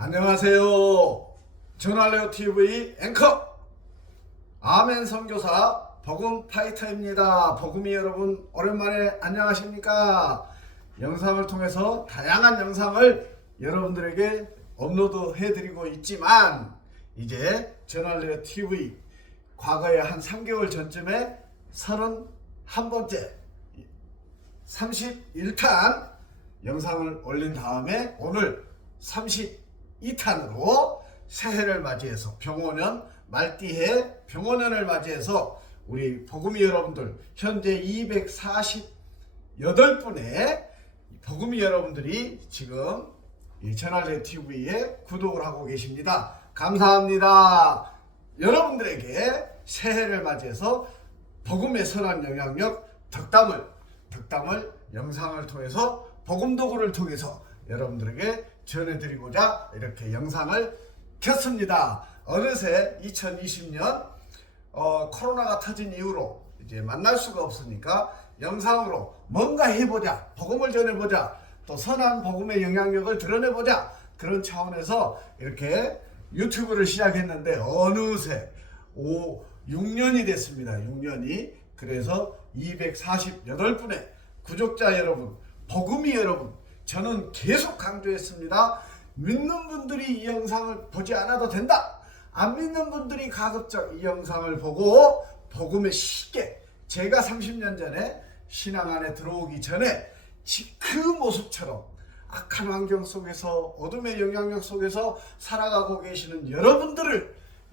안녕하세요. 전할래요 TV 앵커 아멘 선교사 복음 파이터입니다. 복음이 여러분 오랜만에 안녕하십니까? 영상을 통해서 다양한 영상을 여러분들에게 업로드 해드리고 있지만 이제 전할래요 TV 과거에 한 3개월 전쯤에 31번째 31탄 영상을 올린 다음에 오늘 32탄으로 새해를 맞이해서 병원년 말띠해 병원년을 맞이해서 우리 복음이 여러분들 현재 248분의 복음이 여러분들이 지금 이 전할래요 TV에 구독을 하고 계십니다. 감사합니다. 여러분들에게 새해를 맞이해서 복음의 선한 영향력 덕담을 영상을 통해서 복음 도구를 통해서 여러분들에게 전해드리고자 이렇게 영상을 켰습니다. 어느새 2020년 코로나가 터진 이후로 이제 만날 수가 없으니까 영상으로 뭔가 해보자, 복음을 전해보자, 또 선한 복음의 영향력을 드러내보자, 그런 차원에서 이렇게 유튜브를 시작했는데 어느새 6년이 됐습니다. 6년이. 그래서 248분의 구독자 여러분, 복음이 여러분, 저는 계속 강조했습니다. 믿는 분들이 이 영상을 보지 않아도 된다. 안 믿는 분들이 가급적 이 영상을 보고 복음의 쉽게, 제가 30년 전에 신앙 안에 들어오기 전에 그 모습처럼 악한 환경 속에서 어둠의 영향력 속에서 살아가고 계시는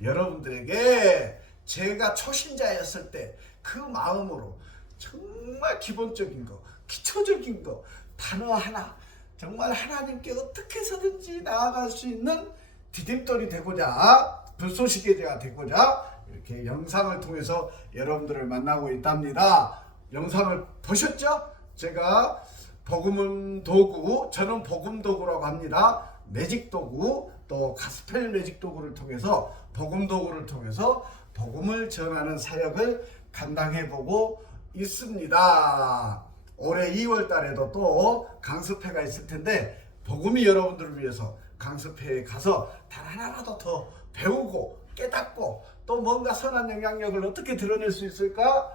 여러분들에게 제가 초신자였을 때 그 마음으로 정말 기본적인 거, 기초적인 거, 단어 하나, 정말 하나님께 어떻게 해서든지 나아갈 수 있는 디딤돌이 되고자, 불쏘시개가 되고자 이렇게 영상을 통해서 여러분들을 만나고 있답니다. 영상을 보셨죠? 제가 복음 도구, 저는 복음 도구라고 합니다. 매직 도구, 또 가스펠 매직 도구를 통해서 복음 도구를 통해서 복음을 전하는 사역을 감당해보고 있습니다. 올해 2월 달에도 또 강습회가 있을 텐데 복음이 여러분들을 위해서 강습회에 가서 단 하나라도 더 배우고 깨닫고 또 뭔가 선한 영향력을 어떻게 드러낼 수 있을까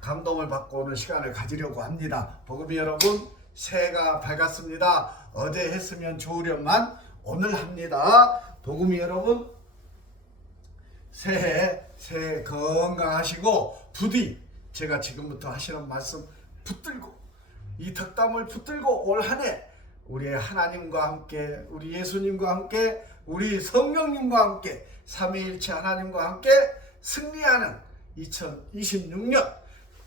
감동을 받고 오는 시간을 가지려고 합니다. 복음이 여러분, 새해가 밝았습니다. 어제 했으면 좋으련만 오늘 합니다. 복음이 여러분, 새해 건강하시고 부디 제가 지금부터 하시는 말씀 붙들고 이 덕담을 붙들고 올 한 해 우리 하나님과 함께, 우리 예수님과 함께, 우리 성령님과 함께, 삼위일체 하나님과 함께 승리하는 2026년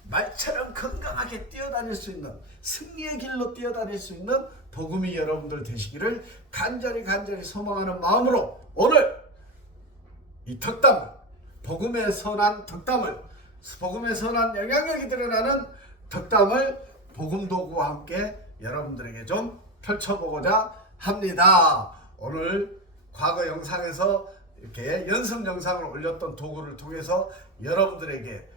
말처럼 건강하게 뛰어다닐 수 있는, 승리의 길로 뛰어다닐 수 있는 복음이 여러분들 되시기를 간절히 소망하는 마음으로 오늘 이 덕담을, 복음의 선한 덕담을, 복음의 선한 영향력이 드러나는 덕담을 복음 도구와 함께 여러분들에게 좀 펼쳐보고자 합니다. 오늘 과거 영상에서 이렇게 연습 영상을 올렸던 도구를 통해서 여러분들에게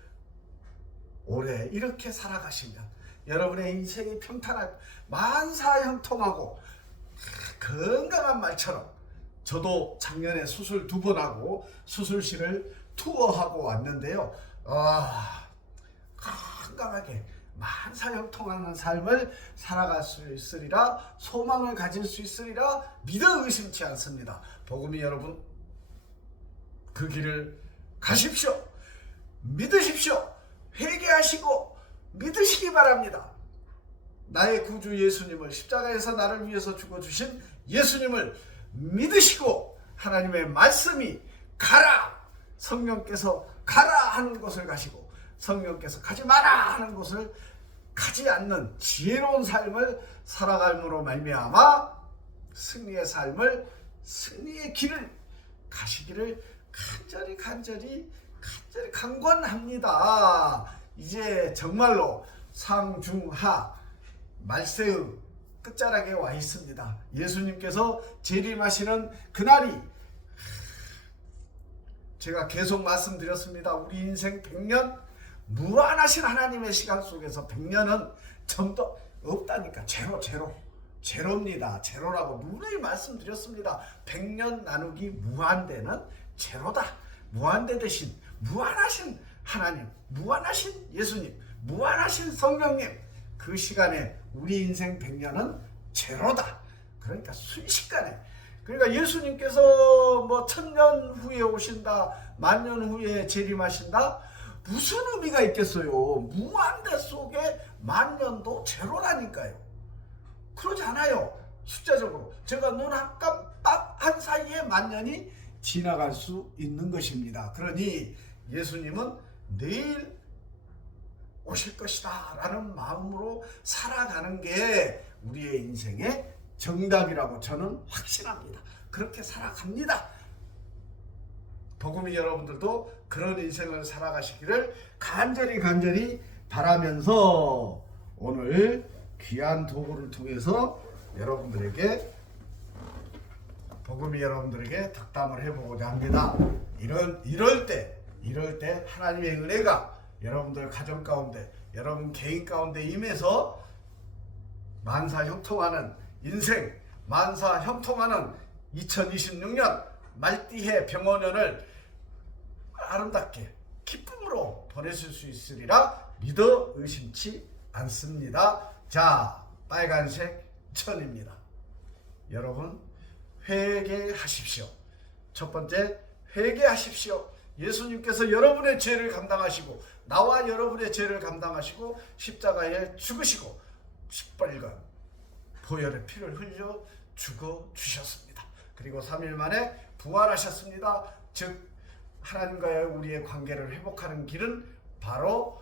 올해 이렇게 살아가시면 여러분의 인생이 평탄하고 만사형통하고 건강한 말처럼, 저도 작년에 수술 2번 하고 수술실을 투어하고 왔는데요. 건강하게 만사형통하는 삶을 살아갈 수 있으리라, 소망을 가질 수 있으리라 믿어 의심치 않습니다. 복음이 여러분, 그 길을 가십시오. 믿으십시오. 회개하시고 믿으시기 바랍니다. 나의 구주 예수님을, 십자가에서 나를 위해서 죽어주신 예수님을 믿으시고 하나님의 말씀이 가라, 성령께서 가라 하는 곳을 가시고 성령께서 가지 마라 하는 곳을 가지 않는 지혜로운 삶을 살아감으로 말미암아 승리의 삶을, 승리의 길을 가시기를 간절히 강권합니다. 이제 정말로 상중하 말세의 끝자락에 와 있습니다. 예수님께서 재림하시는 그날이, 제가 계속 말씀드렸습니다. 우리 인생 100년, 무한하신 하나님의 시간 속에서 100년은 점도 없다니까. 제로. 제로입니다. 제로라고 누누이 말씀드렸습니다. 100년 나누기 무한대는 제로다. 무한대 대신 무한하신 하나님, 무한하신 예수님, 무한하신 성령님, 그 시간에 우리 인생 100년은 제로다. 그러니까 순식간에, 그러니까 예수님께서 뭐 1000년 후에 오신다, 만년 후에 재림하신다, 무슨 의미가 있겠어요? 무한대 속에 만년도 제로라니까요. 그러지 않아요. 숫자적으로 제가 눈 한 깜빡한 사이에 만년이 지나갈 수 있는 것입니다. 그러니 예수님은 내일 오실 것이다 라는 마음으로 살아가는 게 우리의 인생의 정답이라고 저는 확신합니다. 그렇게 살아갑니다. 복음이 여러분들도 그런 인생을 살아가시기를 간절히 바라면서 오늘 귀한 도구를 통해서 여러분들에게, 복음이 여러분들에게 덕담을 해보고자 합니다. 이럴 때 하나님의 은혜가 여러분들 가정 가운데, 여러분 개인 가운데 임해서 만사 형통하는 인생, 만사 형통하는 2026년 말띠해 병원년을 아름답게 기쁨으로 보내실 수 있으리라 믿어 의심치 않습니다. 자, 빨간색 천입니다. 여러분 회개하십시오. 첫 번째, 회개하십시오. 예수님께서 여러분의 죄를 감당하시고 나와 여러분의 죄를 감당하시고 십자가에 죽으시고 시뻘건 보혈의 피를 흘려 죽어 주셨습니다. 그리고 3일 만에 부활하셨습니다. 즉 하나님과의 우리의 관계를 회복하는 길은 바로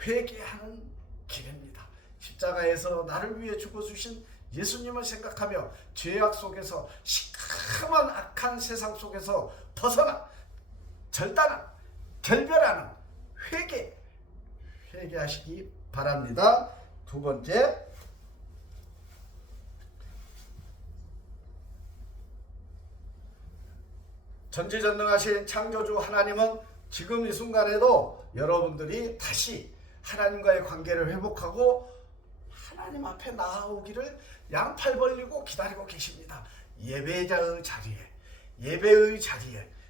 회개하는 길입니다. 십자가에서 나를 위해 죽어주신 예수님을 생각하며 죄악 속에서 시커먼 악한 세상 속에서 벗어나 절단한, 결별하는 회개하시기 바랍니다. 두 번째, 전지전능하신 창조주 하나님은 지금 이 순간에도 여러분들이 다시 하나님과의 관계를 회복하고 하나님 앞에 나아오기를 양팔 벌리고 기다리고 계십니다. 예배의 자리에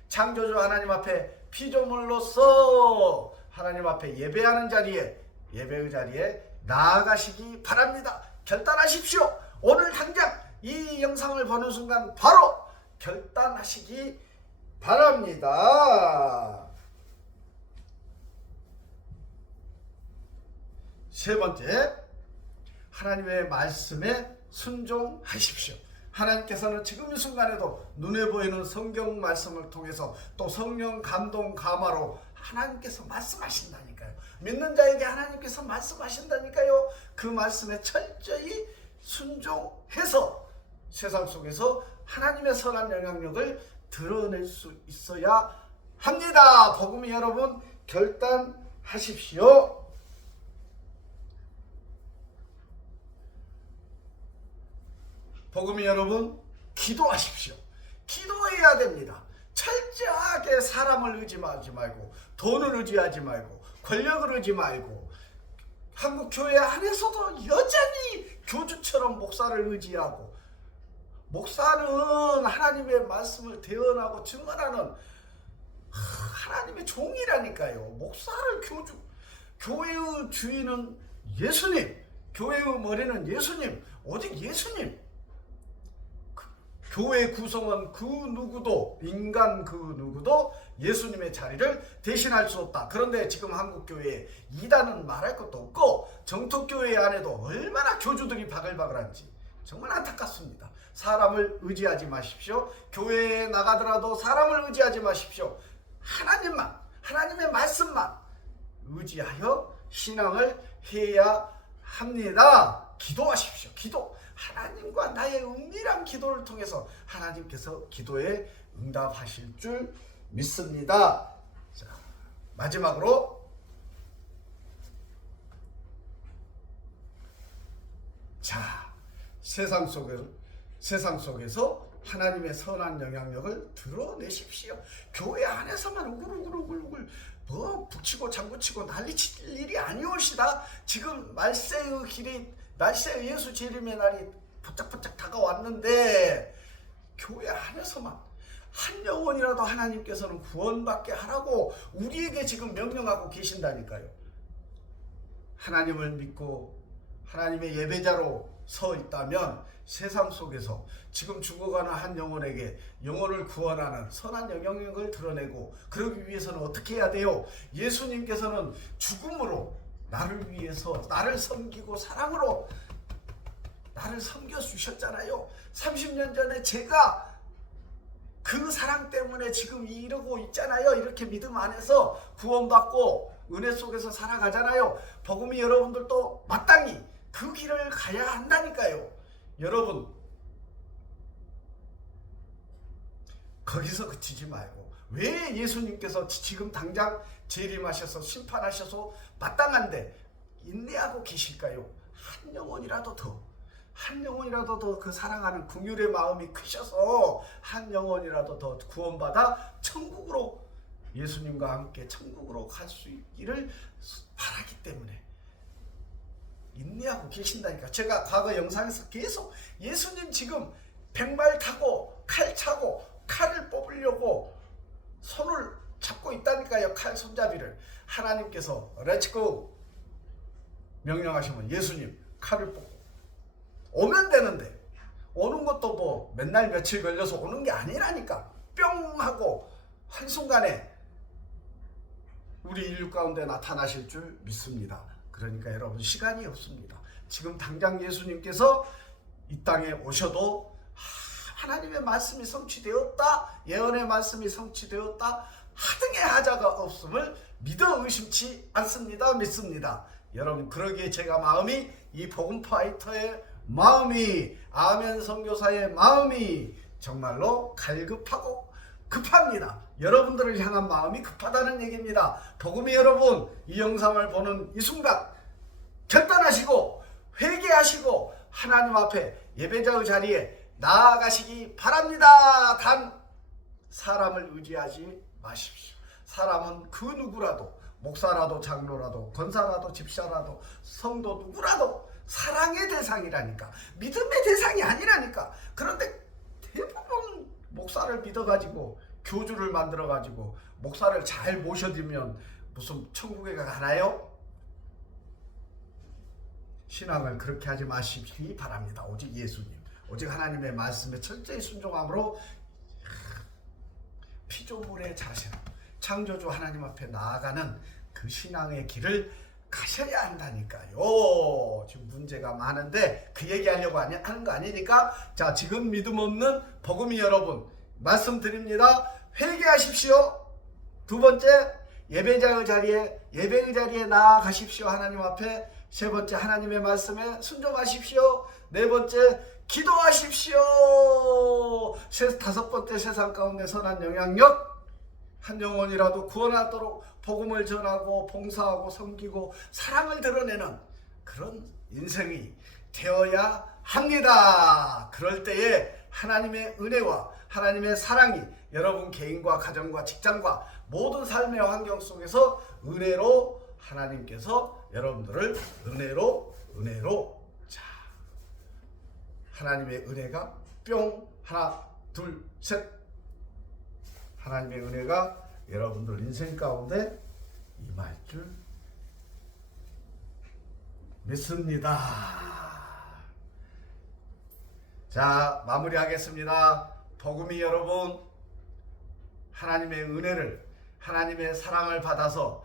창조주 하나님 앞에 피조물로서 하나님 앞에 예배하는 자리에, 예배의 자리에 나아가시기 바랍니다. 결단하십시오. 오늘 당장 이 영상을 보는 순간 바로 결단하시기 바랍니다. 세 번째, 하나님의 말씀에 순종하십시오. 하나님께서는 지금 이 순간에도 눈에 보이는 성경 말씀을 통해서 또 성령 감동 감화로 하나님께서 말씀하신다니까요. 믿는 자에게 하나님께서 말씀하신다니까요. 그 말씀에 철저히 순종해서 세상 속에서 하나님의 선한 영향력을 드러낼 수 있어야 합니다. 복음이 여러분 결단하십시오. 복음이 여러분 기도하십시오. 기도해야 됩니다. 철저하게 사람을 의지하지 말고, 돈을 의지하지 말고, 권력을 의지 말고, 한국 교회 안에서도 여전히 교주처럼 목사를 의지하고, 목사는 하나님의 말씀을 대언하고 증언하는 하나님의 종이라니까요. 목사를 교회의 주인은 예수님, 교회의 머리는 예수님, 오직 예수님. 교회 구성원 그 누구도, 인간 그 누구도 예수님의 자리를 대신할 수 없다. 그런데 지금 한국교회에 이단은 말할 것도 없고 정통교회 안에도 얼마나 교주들이 바글바글한지 정말 안타깝습니다. 사람을 의지하지 마십시오. 교회에 나가더라도 사람을 의지하지 마십시오. 하나님만, 하나님의 말씀만 의지하여 신앙을 해야 합니다. 기도하십시오. 기도. 하나님과 나의 은밀한 기도를 통해서 하나님께서 기도에 응답하실 줄 믿습니다. 자, 마지막으로 세상 속에서 하나님의 선한 영향력을 드러내십시오. 교회 안에서만 우글우글 뭐 북치고 장구치고 난리칠 일이 아니올시다. 지금 말세의 길이 날씨에 예수 재림의 날이 부쩍부쩍 다가왔는데 교회 안에서만 한 영혼이라도 하나님께서는 구원받게 하라고 우리에게 지금 명령하고 계신다니까요. 하나님을 믿고 하나님의 예배자로 서 있다면 세상 속에서 지금 죽어가는 한 영혼에게 영혼을 구원하는 선한 영향력을 드러내고, 그러기 위해서는 어떻게 해야 돼요? 예수님께서는 죽음으로 나를 위해서 나를 섬기고 사랑으로 나를 섬겨주셨잖아요. 30년 전에 제가 그 사랑 때문에 지금 이러고 있잖아요. 이렇게 믿음 안에서 구원받고 은혜 속에서 살아가잖아요. 복음이 여러분들도 마땅히 그 길을 가야 한다니까요. 여러분, 거기서 그치지 말고 왜 예수님께서 지금 당장 재림하셔서 심판하셔서 마땅한데 인내하고 계실까요? 한 영혼이라도 더, 한 영혼이라도 더 그 사랑하는 긍휼의 마음이 크셔서 한 영혼이라도 더 구원받아 천국으로, 예수님과 함께 천국으로 갈 수 있기를 바라기 때문에 인내하고 계신다니까. 제가 과거 영상에서 계속 예수님 지금 백말 타고 칼 차고 칼을 뽑으려고 손을 잡고 있다니까요. 칼 손잡이를. 하나님께서 렛츠고 명령하시면 예수님 칼을 뽑고 오면 되는데, 오는 것도 뭐 맨날 며칠 걸려서 오는 게 아니라니까. 뿅 하고 한순간에 우리 인류 가운데 나타나실 줄 믿습니다. 그러니까 여러분, 시간이 없습니다. 지금 당장 예수님께서 이 땅에 오셔도 하나님의 말씀이 성취되었다, 예언의 말씀이 성취되었다 하등의 하자가 없음을 믿어 의심치 않습니다. 믿습니다. 여러분, 그러기에 제가 마음이, 이 복음 파이터의 마음이, 아멘 선교사의 마음이 정말로 갈급하고 급합니다. 여러분들을 향한 마음이 급하다는 얘기입니다. 복음이 여러분, 이 영상을 보는 이 순간 결단하시고 회개하시고 하나님 앞에 예배자의 자리에 나아가시기 바랍니다. 단 사람을 의지하지 마십시오. 사람은 그 누구라도, 목사라도 장로라도 권사라도 집사라도 성도 누구라도 사랑의 대상이라니까. 믿음의 대상이 아니라니까. 그런데 대부분 목사를 믿어가지고 교주를 만들어가지고 목사를 잘 모셔두면 무슨 천국에 가나요? 신앙을 그렇게 하지 마시기 바랍니다. 오직 예수님, 오직 하나님의 말씀에 철저히 순종함으로 피조물의 자세로 창조주 하나님 앞에 나아가는 그 신앙의 길을 가셔야 한다니까요. 지금 문제가 많은데 그 얘기하려고 하는 거 아니니까, 자, 지금 믿음 없는 복음이 여러분 말씀드립니다. 회개하십시오. 두 번째, 예배의 자리에 나아가십시오. 하나님 앞에. 세 번째, 하나님의 말씀에 순종하십시오. 네 번째, 기도하십시오. 다섯 번째, 세상 가운데 선한 영향력, 한 영혼이라도 구원하도록 복음을 전하고 봉사하고 섬기고 사랑을 드러내는 그런 인생이 되어야 합니다. 그럴 때에 하나님의 은혜와 하나님의 사랑이 여러분 개인과 가정과 직장과 모든 삶의 환경 속에서 은혜로, 하나님께서 여러분들을 은혜로 자, 하나님의 은혜가 뿅, 하나 둘 셋, 하나님의 은혜가 여러분들 인생 가운데 임할 줄 믿습니다. 자, 마무리하겠습니다. 복음이 여러분 하나님의 은혜를, 하나님의 사랑을 받아서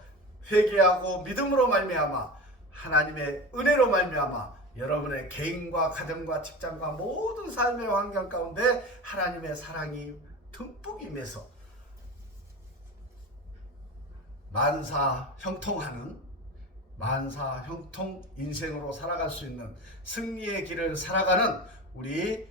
회개하고 믿음으로 말미암아 하나님의 은혜로 말미암아 여러분의 개인과 가정과 직장과 모든 삶의 환경 가운데 하나님의 사랑이 듬뿍 임해서 만사형통하는, 만사형통 인생으로 살아갈 수 있는 승리의 길을 살아가는 우리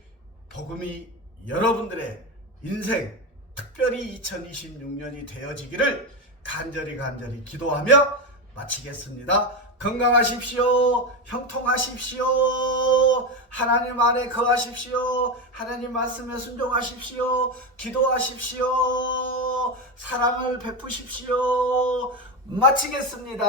복음이 여러분들의 인생, 특별히 2026년이 되어지기를 간절히 기도하며 마치겠습니다. 건강하십시오. 형통하십시오. 하나님 안에 거하십시오. 하나님 말씀에 순종하십시오. 기도하십시오. 사랑을 베푸십시오. 마치겠습니다.